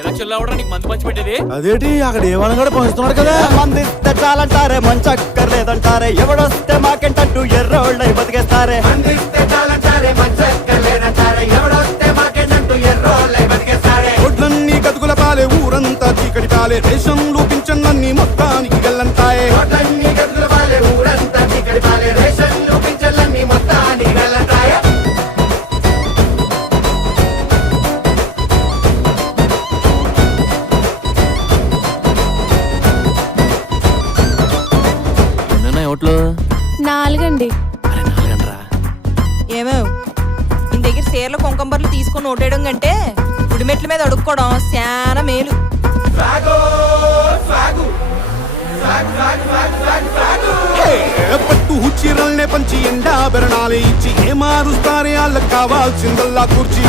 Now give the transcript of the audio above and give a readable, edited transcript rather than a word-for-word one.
Election లో నీకు మందు పంచి పెట్టేది అదేంటి అక్కడ ఏమన్నా కూడా పంచుతున్నాడు కదా. మందిస్తే చాలంటారే మంచి అక్కర్లేదంటారే ఎవడొస్తే మాకేంటంటూ ఎర్రోళ్ళై బతికేస్తారే. ఒడ్లన్నీ గతుకుల పాలే ఊరంతా చీకటి పాలే రేషన్లు పింఛన్లన్నీ మొత్తానికి గల్లంతాయే. ఓట్లు 4 అండి. ఏమేవ్ నీ దగ్గర చీరలు కుంకంబర్లు తీసుకొని ఓటేయడం కంటే గుడిమెట్ల మీద అడుక్కోవడం చాలా మేలు. పట్టు చీరల్నే పంచి ఎండా బెరణాలే ఇచ్చి ఏ మారుస్తారే వాళ్ళకి కావాల్సిందల్లా కూర్చి.